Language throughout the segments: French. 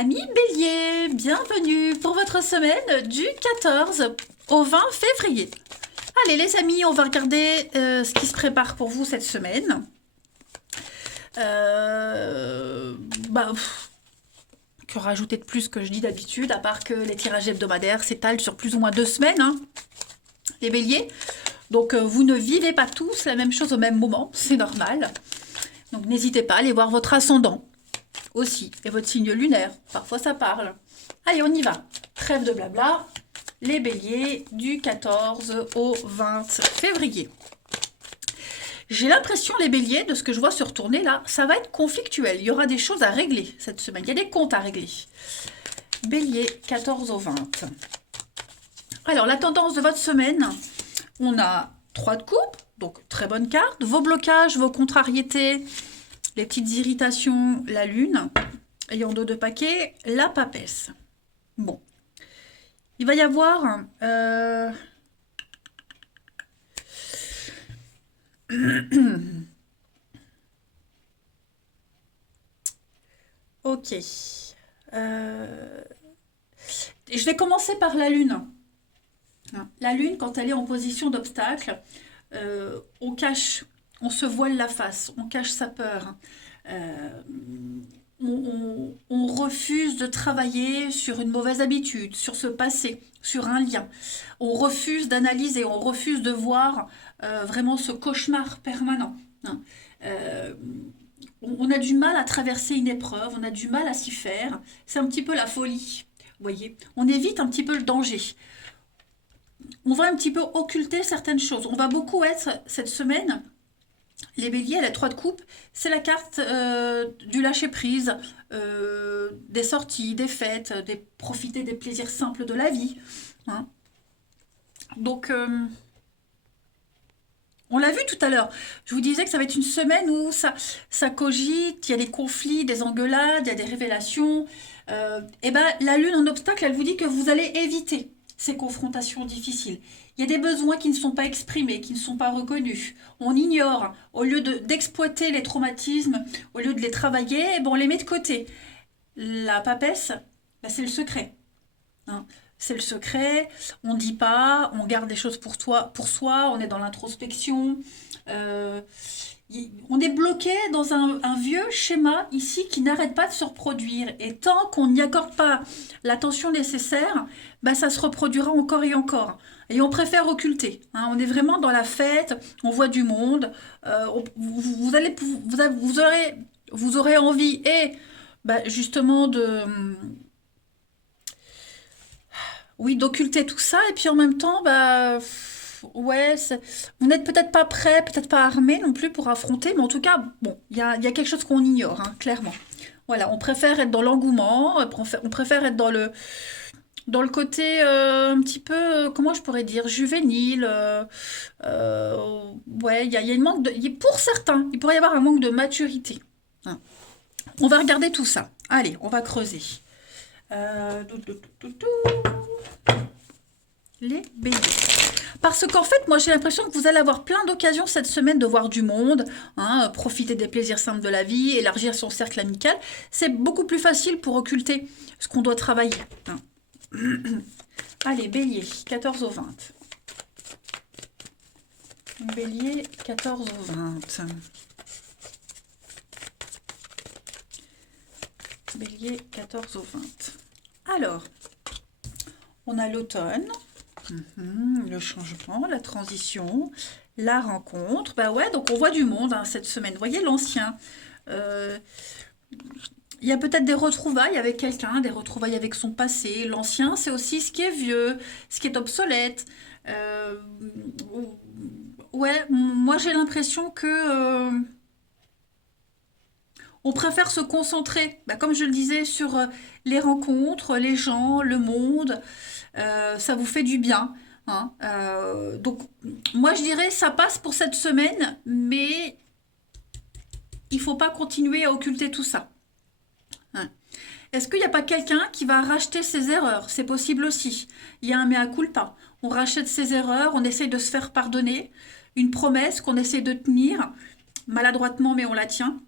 Amis Bélier, bienvenue pour votre semaine du 14 au 20 février. Allez les amis, on va regarder ce qui se prépare pour vous cette semaine. Que rajouter de plus que je dis d'habitude, à part que les tirages hebdomadaires s'étalent sur plus ou moins 2 semaines, hein, les béliers. Donc vous ne vivez pas tous la même chose au même moment, c'est normal. Donc n'hésitez pas à aller voir votre ascendant aussi, et votre signe lunaire, parfois ça parle. Allez, on y va. Trêve de blabla, les béliers du 14 au 20 février. J'ai l'impression, les béliers, de ce que je vois se retourner là, ça va être conflictuel. Il y aura des choses à régler cette semaine. Il y a des comptes à régler. Bélier, 14 au 20. Alors, la tendance de votre semaine, on a 3 de coupe, donc très bonne carte. Vos blocages, vos contrariétés, les petites irritations, la lune, ayant 2 de paquet, la papesse. Bon. Il va y avoir... Ok. Je vais commencer par la lune. La lune, quand elle est en position d'obstacle, on cache, on se voile la face, on cache sa peur. On refuse de travailler sur une mauvaise habitude, sur ce passé, sur un lien. On refuse d'analyser, on refuse de voir vraiment ce cauchemar permanent. Hein. On a du mal à traverser une épreuve, on a du mal à s'y faire. C'est un petit peu la folie, vous voyez. On évite un petit peu le danger. On va un petit peu occulter certaines choses. On va beaucoup être, cette semaine, les béliers, la 3 de coupe, c'est la carte du lâcher-prise, des sorties, des fêtes, profiter des plaisirs simples de la vie. Hein. Donc, on l'a vu tout à l'heure. Je vous disais que ça va être une semaine où ça cogite, il y a des conflits, des engueulades, il y a des révélations. Et ben, la lune en obstacle, elle vous dit que vous allez éviter ces confrontations difficiles. Il y a des besoins qui ne sont pas exprimés, qui ne sont pas reconnus. On ignore. Au lieu d'exploiter les traumatismes, au lieu de les travailler, eh ben on les met de côté. La papesse, ben c'est le secret. Hein. C'est le secret, on ne dit pas, on garde des choses pour soi, on est dans l'introspection. On est bloqué dans un vieux schéma ici qui n'arrête pas de se reproduire. Et tant qu'on n'y accorde pas l'attention nécessaire, bah, ça se reproduira encore et encore. Et on préfère occulter. Hein. On est vraiment dans la fête, on voit du monde. Vous aurez envie et bah, justement d'occulter tout ça. Et puis en même temps, bah, ouais, vous n'êtes peut-être pas prêt, peut-être pas armé non plus pour affronter, mais en tout cas, bon, il y a quelque chose qu'on ignore, hein, clairement. Voilà, on préfère être dans l'engouement, on préfère être dans le côté un petit peu, comment je pourrais dire, juvénile. Ouais, il y a une manque de, pour certains, il pourrait y avoir un manque de maturité. Hein. On va regarder tout ça. Allez, on va creuser. Euh, tout, tout, tout, tout. Les béliers. Parce qu'en fait, moi j'ai l'impression que vous allez avoir plein d'occasions cette semaine de voir du monde, hein, profiter des plaisirs simples de la vie, élargir son cercle amical. C'est beaucoup plus facile pour occulter ce qu'on doit travailler. Hein. Allez, bélier, 14 au 20. Bélier, 14 au 20. Bélier, 14 au 20. Alors, on a l'automne. Le changement, la transition, la rencontre. Bah ouais, donc on voit du monde hein, cette semaine. Vous voyez l'ancien. Il y a peut-être des retrouvailles avec quelqu'un, des retrouvailles avec son passé. L'ancien, c'est aussi ce qui est vieux, ce qui est obsolète. Ouais, moi j'ai l'impression que on préfère se concentrer, bah, comme je le disais, sur les rencontres, les gens, le monde. Ça vous fait du bien. Hein. Donc, moi, je dirais, ça passe pour cette semaine, mais il ne faut pas continuer à occulter tout ça. Hein. Est-ce qu'il n'y a pas quelqu'un qui va racheter ses erreurs? C'est possible aussi. Il y a un mea culpa. On rachète ses erreurs, on essaye de se faire pardonner. Une promesse qu'on essaie de tenir, maladroitement, mais on la tient.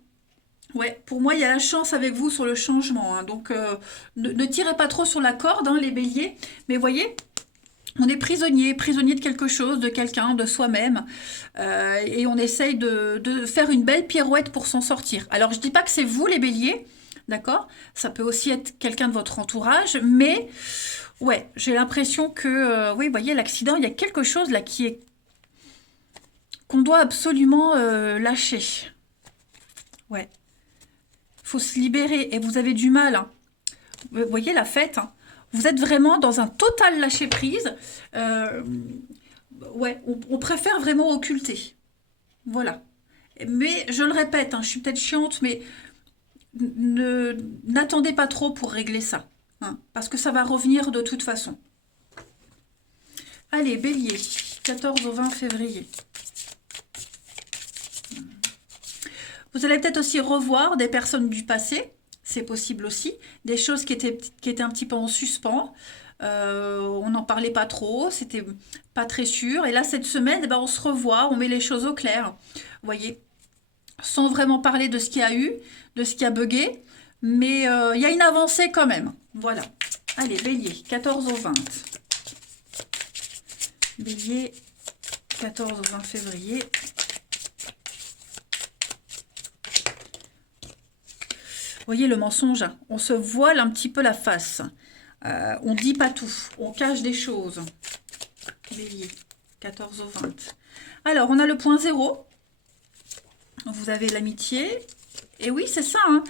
Ouais, pour moi, il y a la chance avec vous sur le changement, hein. Donc, ne tirez pas trop sur la corde, hein, les béliers. Mais voyez, on est prisonnier, prisonnier de quelque chose, de quelqu'un, de soi-même. Et on essaye de faire une belle pirouette pour s'en sortir. Alors, je dis pas que c'est vous, les béliers, d'accord? Ça peut aussi être quelqu'un de votre entourage. Mais, ouais, j'ai l'impression que, oui, vous voyez, l'accident, il y a quelque chose là qui est qu'on doit absolument lâcher. Ouais. Faut se libérer et vous avez du mal, hein. Vous voyez la fête, hein. Vous êtes vraiment dans un total lâcher-prise. Euh, ouais, on préfère vraiment occulter. Voilà. Mais je le répète, hein, je suis peut-être chiante, mais n'attendez pas trop pour régler ça, hein, parce que ça va revenir de toute façon. Allez, bélier, 14 au 20 février. Vous allez peut-être aussi revoir des personnes du passé, c'est possible aussi, des choses qui étaient un petit peu en suspens. On n'en parlait pas trop, c'était pas très sûr. Et là, cette semaine, eh ben, on se revoit, on met les choses au clair. Vous voyez, sans vraiment parler de ce qu'il y a eu, de ce qui a bugué, mais il y a une avancée quand même. Voilà. Allez, bélier, 14 au 20. Bélier, 14 au 20 février. Vous voyez le mensonge, on se voile un petit peu la face. On dit pas tout, on cache des choses. Bélier, 14 au 20. Alors, on a le point zéro. Vous avez l'amitié. Et oui, c'est ça, hein.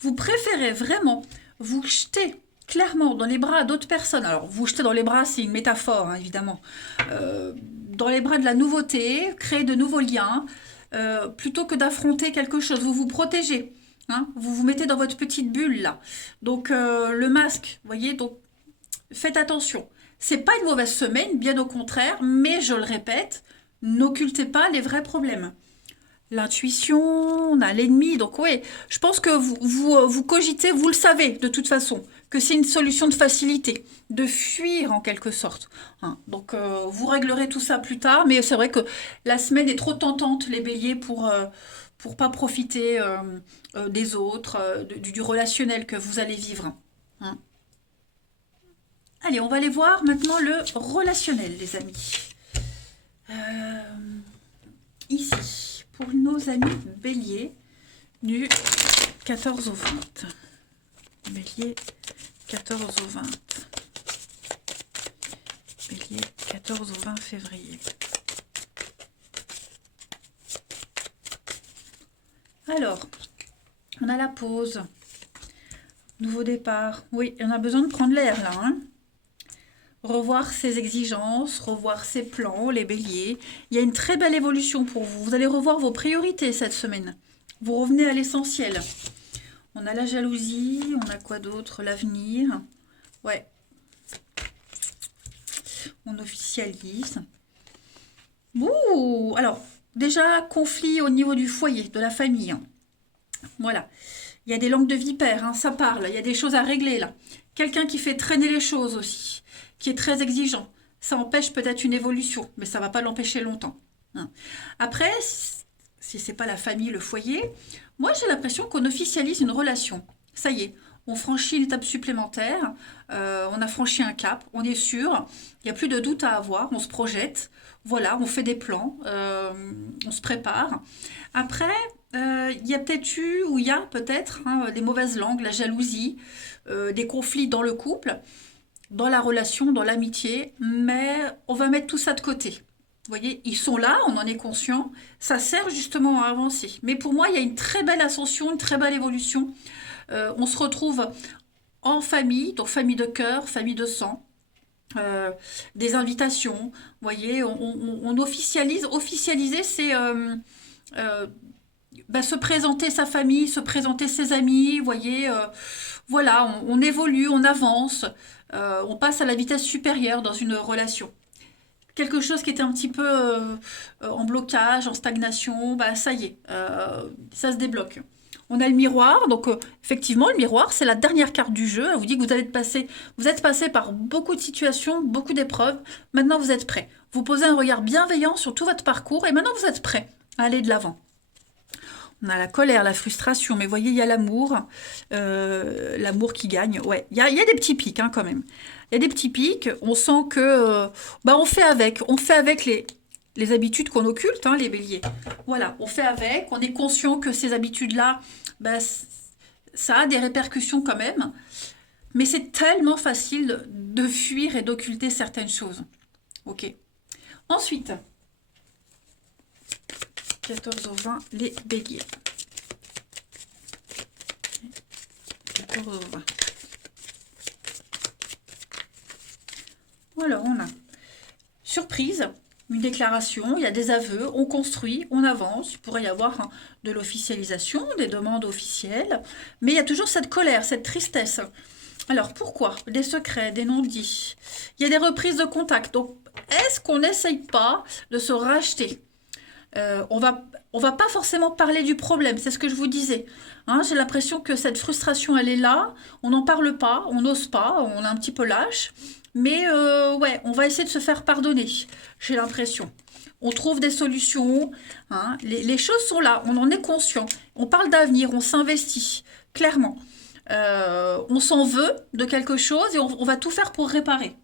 Vous préférez vraiment vous jeter clairement dans les bras d'autres personnes. Alors, vous jeter dans les bras, c'est une métaphore, hein, évidemment. Dans les bras de la nouveauté, créer de nouveaux liens, plutôt que d'affronter quelque chose. Vous vous protégez. Hein, vous vous mettez dans votre petite bulle là. Donc le masque, vous voyez, donc faites attention. C'est pas une mauvaise semaine, bien au contraire, mais je le répète, n'occultez pas les vrais problèmes. L'intuition, on a l'ennemi, donc oui, je pense que vous cogitez, vous le savez de toute façon, que c'est une solution de facilité, de fuir en quelque sorte. Hein, donc vous réglerez tout ça plus tard, mais c'est vrai que la semaine est trop tentante, les béliers, pour pas profiter des autres, du relationnel que vous allez vivre. Hein. Allez, on va aller voir maintenant le relationnel, les amis. Ici, pour nos amis béliers, du 14 au 20. Bélier, 14 au 20. Bélier, 14 au 20 février. Alors, on a la pause. Nouveau départ. Oui, on a besoin de prendre l'air là, hein. Revoir ses exigences, revoir ses plans, les béliers. Il y a une très belle évolution pour vous. Vous allez revoir vos priorités cette semaine. Vous revenez à l'essentiel. On a la jalousie, on a quoi d'autre? L'avenir. Ouais. On officialise. Ouh! Alors, déjà, conflit au niveau du foyer, de la famille, hein. Voilà. Il y a des langues de vipère, hein, ça parle. Il y a des choses à régler là. Quelqu'un qui fait traîner les choses aussi, qui est très exigeant. Ça empêche peut-être une évolution, mais ça ne va pas l'empêcher longtemps. Hein. Après, si c'est pas la famille, le foyer, moi j'ai l'impression qu'on officialise une relation. Ça y est, on franchit une étape supplémentaire, on a franchi un cap, on est sûr, il n'y a plus de doute à avoir, on se projette, voilà, on fait des plans, on se prépare. Après, il y a peut-être eu, ou il y a peut-être, hein, des mauvaises langues, la jalousie, des conflits dans le couple, dans la relation, dans l'amitié, mais on va mettre tout ça de côté. Vous voyez, ils sont là, on en est conscient, ça sert justement à avancer. Mais pour moi, il y a une très belle ascension, une très belle évolution. On se retrouve en famille, donc famille de cœur, famille de sang, des invitations. Vous voyez, on officialise. Officialiser, c'est se présenter sa famille, se présenter ses amis. Vous voyez, voilà, on évolue, on avance, on passe à la vitesse supérieure dans une relation. Quelque chose qui était un petit peu en blocage, en stagnation, bah ça y est, ça se débloque. On a le miroir, donc effectivement, le miroir, c'est la dernière carte du jeu. Elle vous dit que vous êtes passé par beaucoup de situations, beaucoup d'épreuves. Maintenant, vous êtes prêt. Vous posez un regard bienveillant sur tout votre parcours et maintenant, vous êtes prêt à aller de l'avant. On a la colère, la frustration, mais vous voyez, il y a l'amour, l'amour qui gagne. Ouais, il y a des petits pics hein, quand même. Il y a des petits pics, on sent que bah, on fait avec les habitudes qu'on occulte, hein, les béliers. Voilà, on fait avec, on est conscient que ces habitudes-là, bah, ça a des répercussions quand même, mais c'est tellement facile de fuir et d'occulter certaines choses. Ok. Ensuite, 14 au 20, les béliers. 14 au 20. Alors, on a surprise, une déclaration, il y a des aveux, on construit, on avance. Il pourrait y avoir hein, de l'officialisation, des demandes officielles, mais il y a toujours cette colère, cette tristesse. Alors, pourquoi? Des secrets, des non-dits. Il y a des reprises de contact. Donc, est-ce qu'on n'essaye pas de se racheter? On va pas forcément parler du problème, c'est ce que je vous disais. Hein, j'ai l'impression que cette frustration, elle est là, on n'en parle pas, on n'ose pas, on est un petit peu lâche, mais ouais, on va essayer de se faire pardonner, j'ai l'impression. On trouve des solutions, hein, les choses sont là, on en est conscient, on parle d'avenir, on s'investit, clairement. On s'en veut de quelque chose et on va tout faire pour réparer.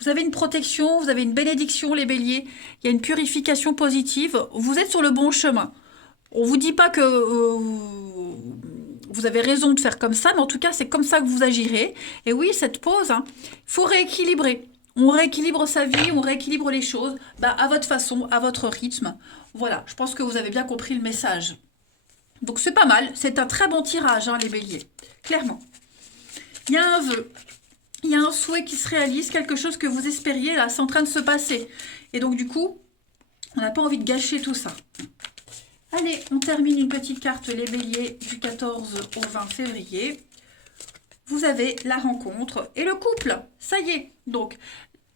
Vous avez une protection, vous avez une bénédiction, les béliers. Il y a une purification positive. Vous êtes sur le bon chemin. On ne vous dit pas que vous avez raison de faire comme ça, mais en tout cas, c'est comme ça que vous agirez. Et oui, cette pause, il faut rééquilibrer. On rééquilibre sa vie, on rééquilibre les choses bah, à votre façon, à votre rythme. Voilà, je pense que vous avez bien compris le message. Donc c'est pas mal, c'est un très bon tirage, hein, les béliers. Clairement. Il y a un vœu. Il y a un souhait qui se réalise, quelque chose que vous espériez, là, c'est en train de se passer. Et donc, du coup, on n'a pas envie de gâcher tout ça. Allez, on termine une petite carte, les béliers, du 14 au 20 février. Vous avez la rencontre et le couple. Ça y est. Donc,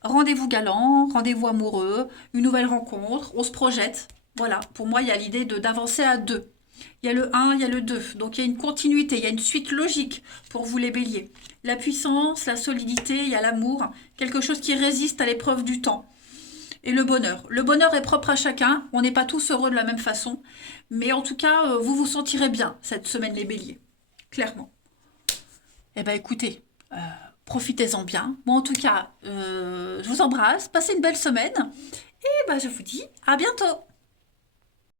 rendez-vous galant, rendez-vous amoureux, une nouvelle rencontre, on se projette. Voilà, pour moi, il y a l'idée d'avancer à deux. Il y a le 1, il y a le 2. Donc, il y a une continuité, il y a une suite logique pour vous, les béliers. La puissance, la solidité, il y a l'amour, quelque chose qui résiste à l'épreuve du temps. Et le bonheur. Le bonheur est propre à chacun. On n'est pas tous heureux de la même façon. Mais en tout cas, vous vous sentirez bien cette semaine, les béliers. Clairement. Eh bien, écoutez, profitez-en bien. Moi, en tout cas, je vous embrasse. Passez une belle semaine. Et ben, je vous dis à bientôt.